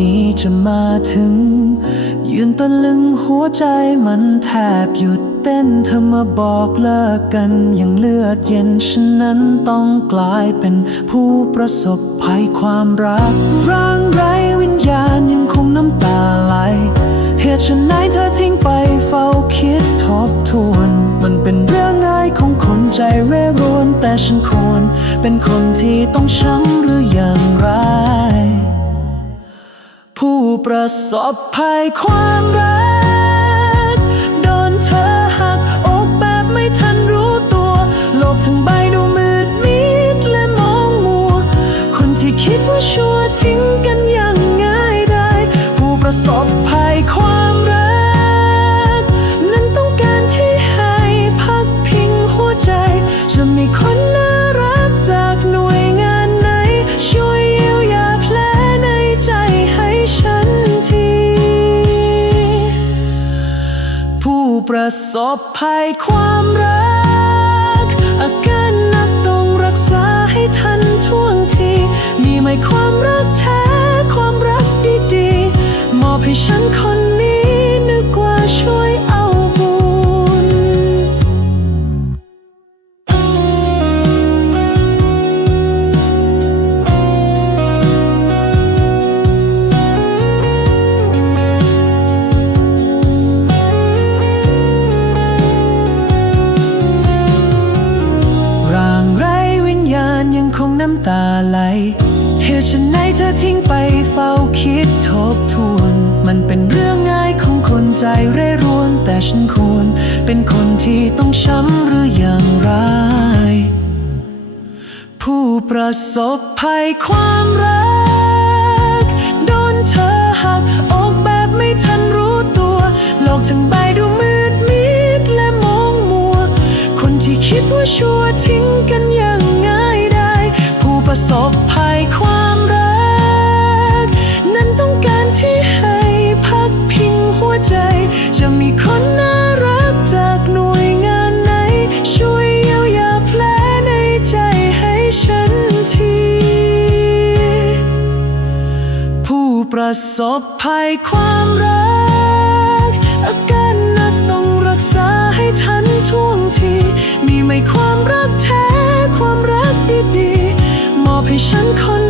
นี้จะมาถึง ยืนตะลึงหัวใจมันแทบหยุดเต้นเธอมาบอกเลิกกันอย่างเลือดเย็นฉันนั้นต้องกลายเป็นผู้ประสบภัยความรัก ร่างไร้วิญญาณยังคงน้ำตาไหล เหตุฉันไหนเธอทิ้งไปเฝ้าคิดทบทวน มันเป็นเรื่องง่ายของคนใจเร่ร่วนแต่ฉันควร เป็นคนที่ต้องช้ำหรือย่าง ประสบภัยความรัก ประสบภัยความรัก อาการหนักต้องรักษาให้ทันท่วงที มีไหมความรักแท้ ความรักดีๆ มอบให้ฉันคน เหตุฉันไหนเธอทิ้งไปเฝ้าคิดทบทวน มันเป็นเรื่องง่ายของคนใจเร่ร่วน แต่ฉันควร เป็นคนที่ต้องช้ำหรืออย่างไร ผู้ประสบภัยความรักโดนเธอหักอกแบบไม่ทันรู้ตัวโลกทั้งใบดูมืดมิดและมองมัว คนที่คิดว่าชัวทิ้งกันอย่างง่ายได้ ผู้ประสบภัย ปรสบภัยความรัก อาการนักต้องรักษาให้ทันท่วงที มีไม่ความรักแท้ ความรักดีๆ มอบให้ฉันคน